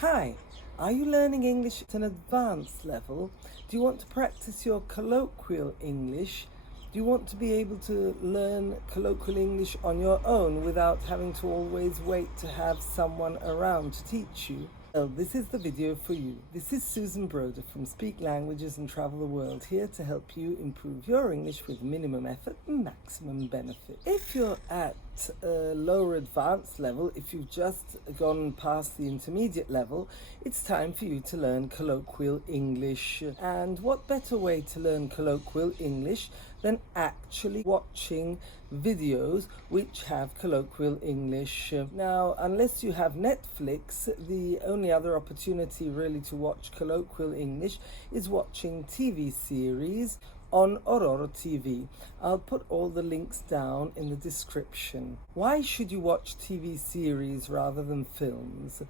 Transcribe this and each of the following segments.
Hi, are you learning English at an advanced level? Do you want to practice your colloquial English? Do you want to be able to learn colloquial English on your own without having to always wait to have someone around to teach you? Well, this is the video for you. This is Susan Broder from Speak Languages and Travel the World, here to help you improve your English with minimum effort and maximum benefit. If you're at a lower advanced level, if you've just gone past the intermediate level, it's time for you to learn colloquial English. And what better way to learn colloquial English than actually watching videos which have colloquial English. Now, unless you have Netflix, the only other opportunity really to watch colloquial English is watching TV series on Aurora TV. I'll put all the links down in the description. Why should you watch TV series rather than films?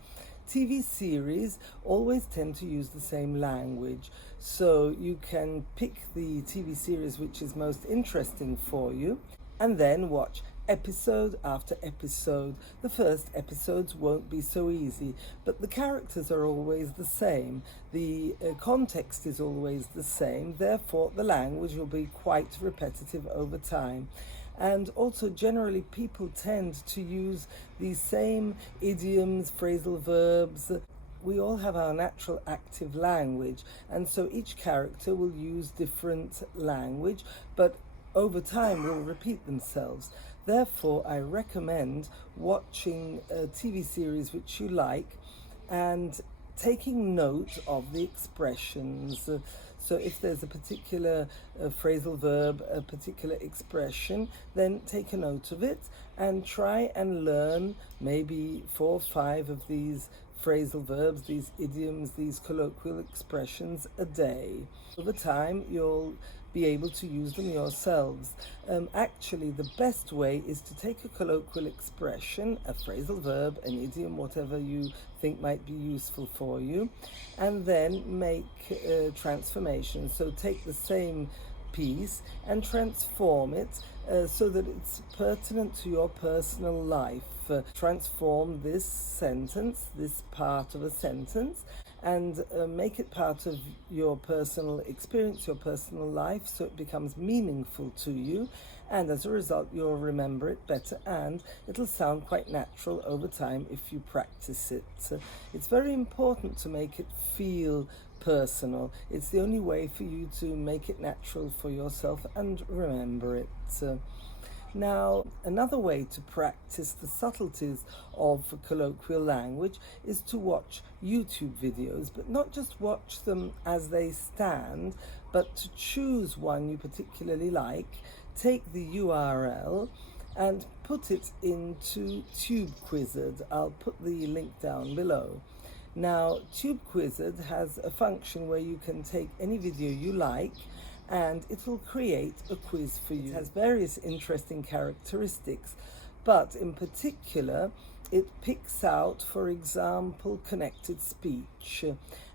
TV series always tend to use the same language, so you can pick the TV series which is most interesting for you and then watch episode after episode. The first episodes won't be so easy, but the characters are always the same. The context is always the same, therefore the language will be quite repetitive over time. And also, generally, people tend to use the same idioms, phrasal verbs. We all have our natural active language, and so each character will use different language, but over time will repeat themselves. Therefore, I recommend watching a TV series which you like and taking note of the expressions. So if there's a particular phrasal verb, a particular expression, then take a note of it and try and learn maybe 4 or 5 of these phrasal verbs, these idioms, these colloquial expressions a day. Over time, you'll be able to use them yourselves. Actually, the best way is to take a colloquial expression, a phrasal verb, an idiom, whatever you think might be useful for you, and then make transformations. So take the same piece and transform it so that it's pertinent to your personal life. Transform this sentence, this part of a sentence, and make it part of your personal experience, your personal life, so it becomes meaningful to you, and as a result you'll remember it better and it'll sound quite natural over time if you practice it. It's very important to make it feel personal. It's the only way for you to make it natural for yourself and remember it. Now, another way to practice the subtleties of colloquial language is to watch YouTube videos, but not just watch them as they stand, but to choose one you particularly like, take the URL and put it into TubeQuizard. I'll put the link down below. Now, TubeQuizard has a function where you can take any video you like and it will create a quiz for you. It has various interesting characteristics, but in particular, it picks out, for example, connected speech,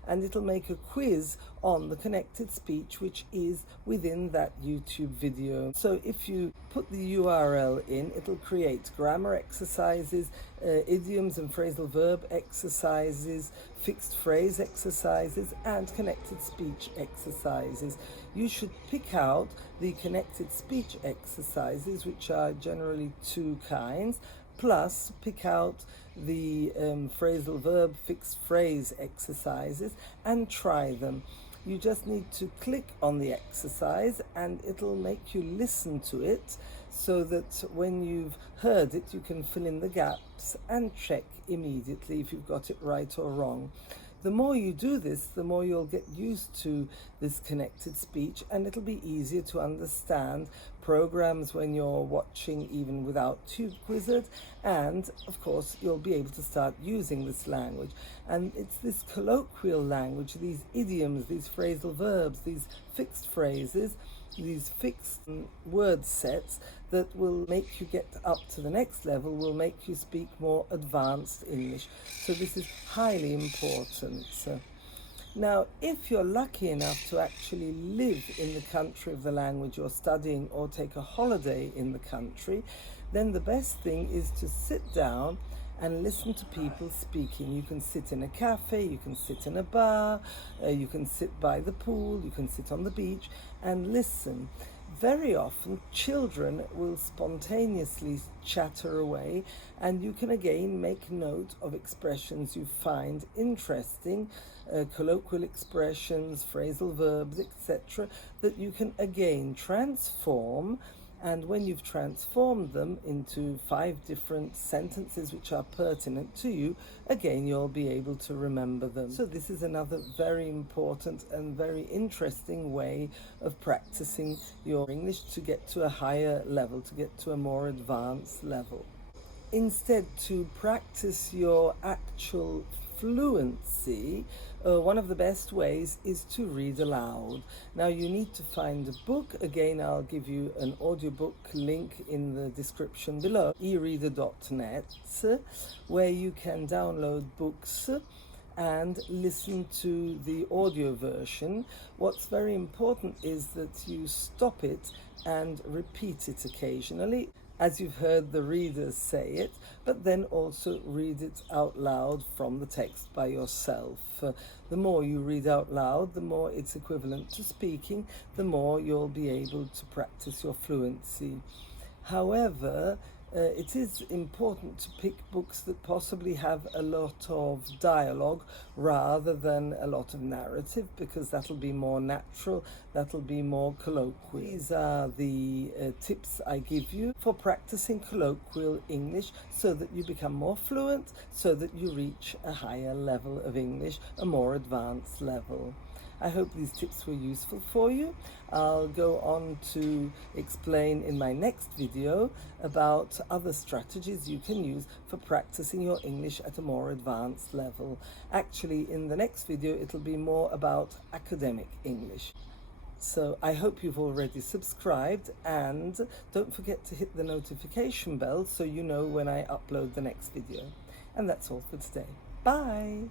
and it'll make a quiz on the connected speech which is within that YouTube video. So if you put the URL in, it'll create grammar exercises, idioms and phrasal verb exercises, fixed phrase exercises, and connected speech exercises. You should pick out the connected speech exercises, which are generally 2 kinds, plus pick out the phrasal verb fixed phrase exercises and try them. You just need to click on the exercise and it'll make you listen to it so that when you've heard it you can fill in the gaps and check immediately if you've got it right or wrong. The more you do this, the more you'll get used to this connected speech, and it'll be easier to understand programs when you're watching even without TubeQuizard, and of course you'll be able to start using this language. And it's this colloquial language, these idioms, these phrasal verbs, these fixed phrases, these fixed word sets that will make you get up to the next level, will make you speak more advanced English. So this is highly important. Now, if you're lucky enough to actually live in the country of the language you're studying or take a holiday in the country, then the best thing is to sit down and listen to people speaking. You can sit in a cafe, you can sit in a bar, you can sit by the pool, you can sit on the beach and listen. Very often children will spontaneously chatter away, and you can again make note of expressions you find interesting, colloquial expressions, phrasal verbs, etc., that you can again transform. And when you've transformed them into 5 different sentences which are pertinent to you, again you'll be able to remember them. So this is another very important and very interesting way of practicing your English to get to a higher level, to get to a more advanced level. Instead, to practice your actual fluency, one of the best ways is to read aloud. Now you need to find a book. Again, I'll give you an audiobook link in the description below, ereader.net, where you can download books and listen to the audio version. What's very important is that you stop it and repeat it occasionally, as you've heard the readers say it, but then also read it out loud from the text by yourself. The more you read out loud, the more it's equivalent to speaking, the more you'll be able to practice your fluency. However, it is important to pick books that possibly have a lot of dialogue rather than a lot of narrative, because that'll be more natural, that'll be more colloquial. These are the tips I give you for practicing colloquial English so that you become more fluent, so that you reach a higher level of English, a more advanced level. I hope these tips were useful for you. I'll go on to explain in my next video about other strategies you can use for practicing your English at a more advanced level. Actually, in the next video, it'll be more about academic English. So I hope you've already subscribed, and don't forget to hit the notification bell so you know when I upload the next video. And that's all for today. Bye!